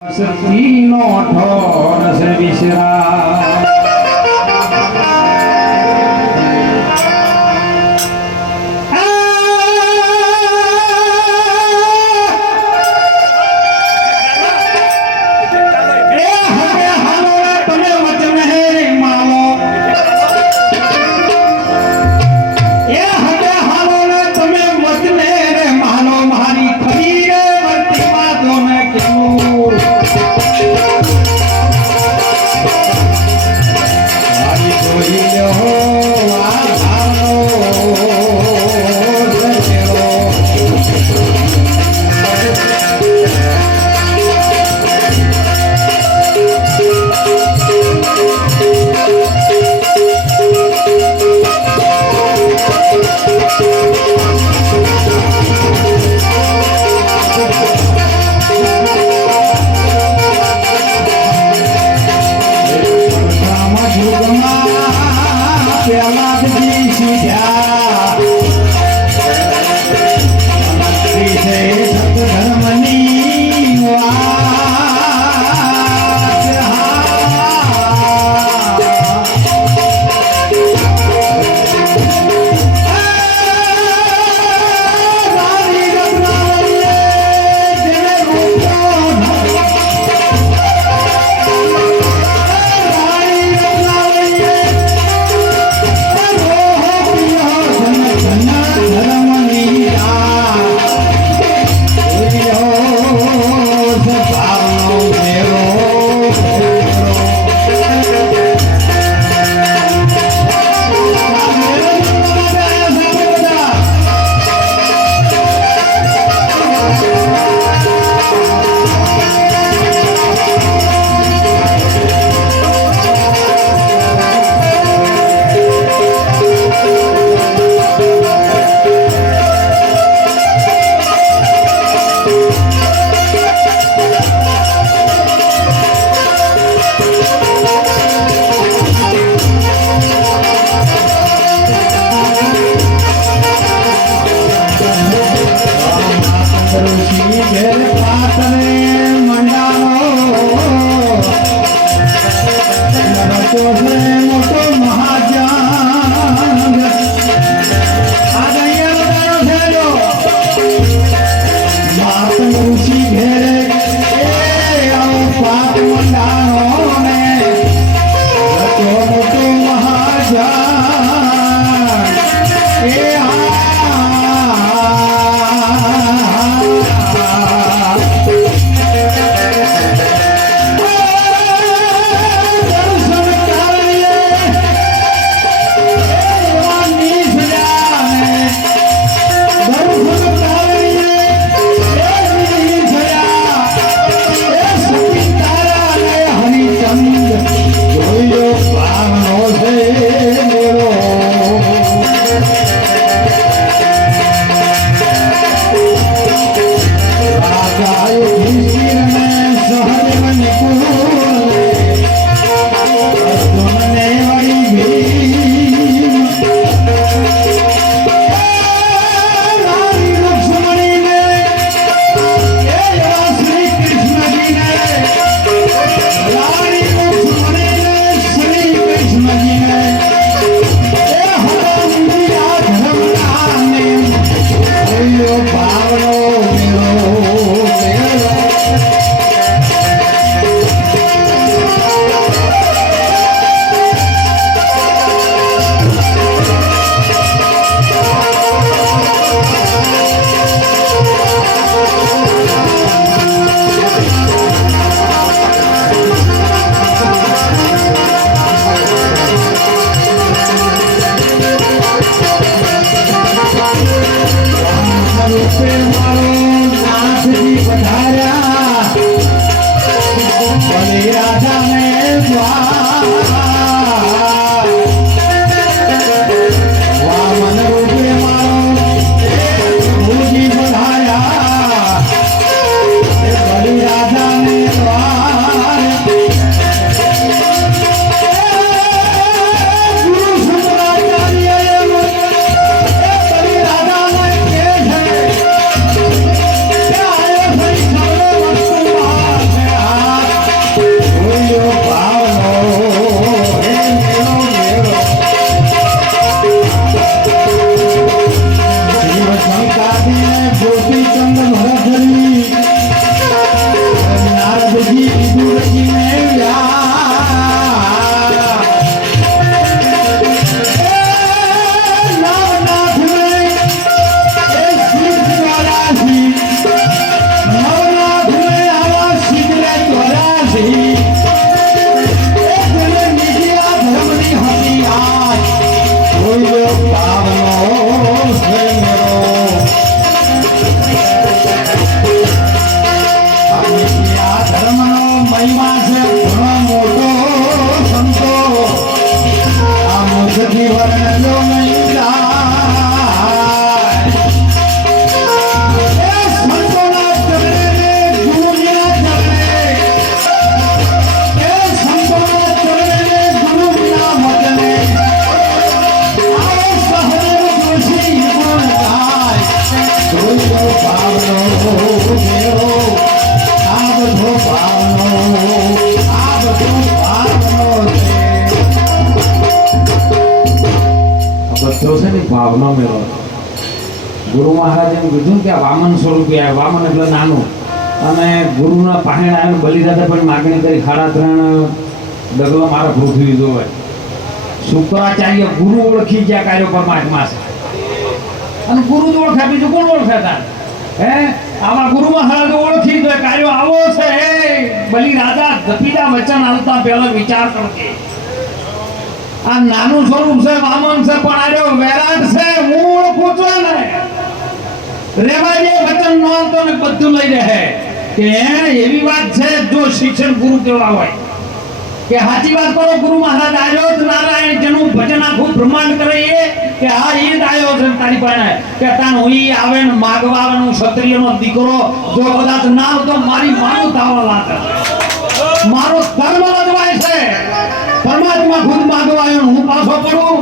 સખીનો Thor છે વિશ્રામ. Mudama. Why? ઘણો મેળવ્યો ગુરુ મહારાજે કીધું કે વામન સ્વરૂપે, આ વામન એટલે નાનું. અને ગુરુના પાહેણ આવીને બલિદાદા પણ માગણી કરી સાડા ત્રણ ડગલો મારા પૃથ્વી જોવે શુક્રાચાર્ય ગુરુ ઓળખી ગયા કાર્યો પરમાત્મા છે. અને ગુરુ જ ઓળખે, બીજું કોણ ઓળખે તાર? હે? આમાં ગુરુ મહારાજ ઓળખી ગયો કાર્યો આવો છે. હે બલિ રાજા ગપીના વચન આવતા પહેલા વિચાર કરજે આ નાનું સ્વરૂપ છે વામન છે, પણ આર્યો વેરાટ છે, મૂળ પૂછો ને રેવા જે વચન નો આવતો ને બધું લઈ રહે. કે એવી વાત છે, જો શિક્ષણ ગુરુ કેવા હોય. કે સાચી વાત કરો, ગુરુ મહારાજ આવ્યો જ નારાયણ, જેનું ભજન આખું બ્રહ્માંડ કરે એ કે હા, એ જ આવ્યો છે તારી પાસે. કે તાન હું આવે ને માગવા આવે હું ક્ષત્રિયનો દીકરો, જો કદાચ ના આવતો, મારી માનું તાવવા લાગે. મારો ધર્મ પરમાત્મા ખુદ માગવા આવ્યો હું પાછો પડું?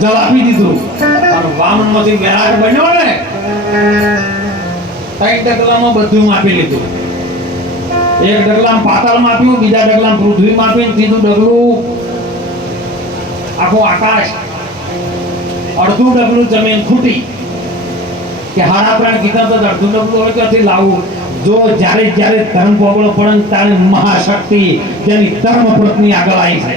જવાબ આપી દીધું. વામનમાંથી વિરાટ બન્યો ને? ત્રણ ડગલામાં બધું માપી લીધું. એક ડગલામાં પાતાળ માપ્યું, બીજા ડગલામાં પૃથ્વી માપ્યું ને ત્રીજું ડગલું આખું આકાશ. અડધું ડગલું જમીન ખૂટી. કે હારા પ્રાણ કીધા તો અડધું ડગલું હોય ત્યાંથી લાવવું? જો જ્યારે જ્યારે ધર્મ પોગળો પડે ત્યારે મહાશક્તિ તેની ધર્મ પત્ની આગળ આવી છે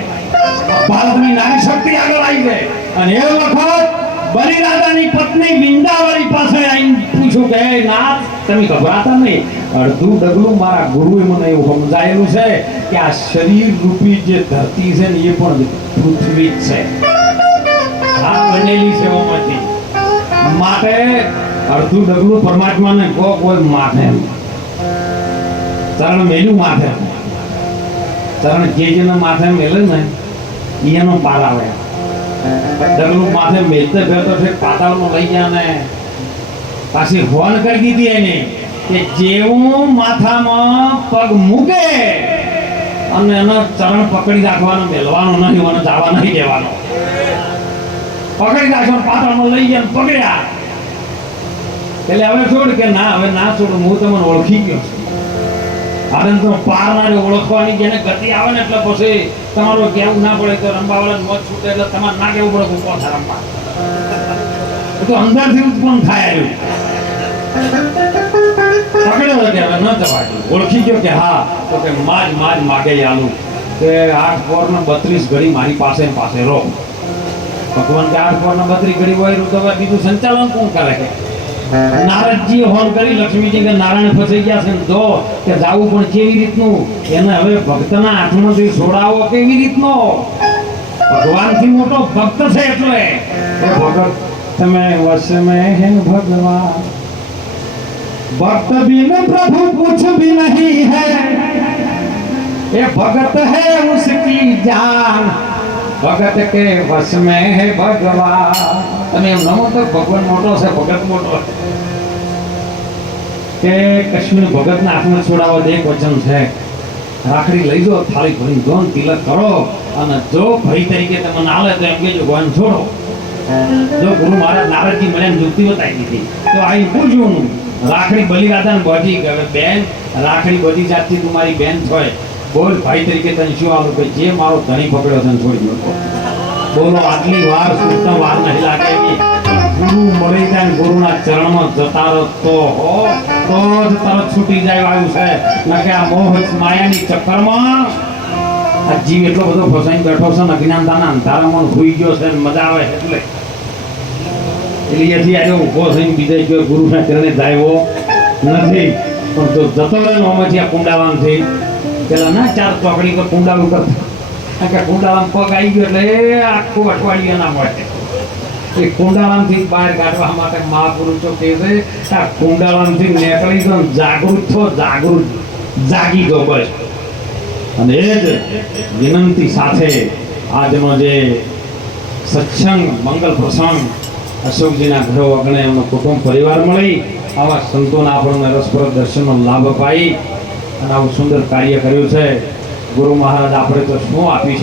ભારતની નારી શક્તિ આગળ આવી છે અને એ વખત બલિદાદાની પત્ની વિંદાવરી પાસે આવીને પૂછ્યું કે "હે નાથ, તમે ગભરાતા નહીં. અડધું ડગલું મારા ગુરુએ મને એવું સમજાયેલું છે કે આ શરીર રૂપી જે ધરતી છે ને એ પણ પૃથ્વી જ છે. આ બનેલી છે માટે અડધું ડગલું પરમાત્માને કહો કોઈ માથે ચરણ મેલું માથે. ચરણ જે જેના માથે મેલે ને, એનો પાર આવે. ડગલું માથે મેલતે ફેરતો ઠેક પાતાળમાં લઈ ગયા ને, પાછી હોન કરી દીધી એને કે જેવું માથામાં પગ મૂકે અને એનો ચરણ પકડી રાખવાનો, મેલવાનો નહીં, અને જવા નહીં દેવાનો. પકડી રાખવાનો પાતાળમાં લઈ ગયા પકડ્યા. એટલે હવે છોડ કે ના, હવે ના છોડ, હું તમને ઓળખી ગયો છું. આનંદ તો પારનારે ઓળખવાની જેને ગતિ આવે ને એટલે પછી તમારો કેવું ના પડે તો રંબાવાળા મોત છૂટે એટલે તમારે ના કેવું પડે કે કોથા રંબા. તો અંદરથી ઉત્પન્ન થાય આવ્યું પકડ્યો કે ન જવાય. ઓળખી ગયો કે હા, તો કે માજ માજ માગે આલુ. કે આઠ ફોર ને બત્રીસ ઘડી મારી પાસે પાસે રહો. ભગવાન કે આઠ ફોર ને બત્રીસ ઘડી હોય તો બીજું સંચાલન કોણ કરે કે? નારદજી હોન કરી લક્ષ્મીજી કે નારાયણ ફસાઈ ગયા છે જો કે જાવું પણ કેવી રીતનું? એને હવે ભક્તના હાથમાંથી છોડાવો કેવી રીતનો? ભગવાનથી મોટો ભક્ત છે એટલે. ભગત તમે વશમે હે ભગવાન? ભક્ત બિન પ્રભુ કુછ ભી નહીં હે. એ ભગત હે ઉસકી જાન. ભગત કે વશ મેં હે ભગવાન? તમે એમ નમો તો ભગવાન મોટો છે ભગત મોટો. છે કે કશ્મીર ભગતના હાથમાં છોડાવવા એક વચન છે. રાખડી લઈ જાઓ, થાળી ભરી ગોન તિલક કરો અને જો ભાઈ તરીકે તમને આલે તો એમ કેજો ગોન છોડો. જો ગુરુ મહારાજ નારદજી મને યુક્તિ બતાવી દીધી, તો અહીં પૂછ્યું રાખડી બલિરાધા ને બધી હવે બેન, રાખડી બધી જાતથી તું મારી બેન હોય બોલ ભાઈ તરીકે તને શું આવું કે જે મારો ધણી પકડ્યો તને છોડી દો બોલો, આટલી વાર સુરતા વાર નહીં લાગે. ગુરુ મળી જાય ગુરુના ચરણમાં જતા તો, હો, તો જ તરત છૂટી જાય આવ્યું છે ન કે આ મોહ માયાની ચક્કરમાં. આ જીવ એટલો બધો ફસાઈ બેઠો છે અજ્ઞાનતાના અંધારામાં હોઈ ગયો છે મજા આવે એટલે. એટલે એથી આજે ઊભો થઈને બીજે ગયો ગુરુના ચરણે જાયવો નથી. પણ જો જતો રહે ને આમાંથી આ કુંડાવાનથી, પેલા ના ચાર ચોકડી પર કુંડાવું કરતા કે કુંડાવાન પગ આવી ગયો એટલે આખું અઠવાડિયું ના મળે એ કુંડાળામાંથી બહાર કાઢવા માટે મહાપુરુષો કહે છે, આ કુંડાળામાંથી નીકળી ગયો જાગૃત થો જાગૃત, જાગી ગયો બસ. અને એ જ વિનંતી સાથે આજનો જે સત્સંગ, મંગલ પ્રસંગ, અશોકજીના ઘરો અગણે એમનો કુટુંબ પરિવાર મળી, આવા સંતોના આપણને રસપ્રદ દર્શનનો લાભ અપાઈ અને આવું સુંદર કાર્ય કર્યું છે. ગુરુ મહારાજ, આપણે તો શું આપી શકે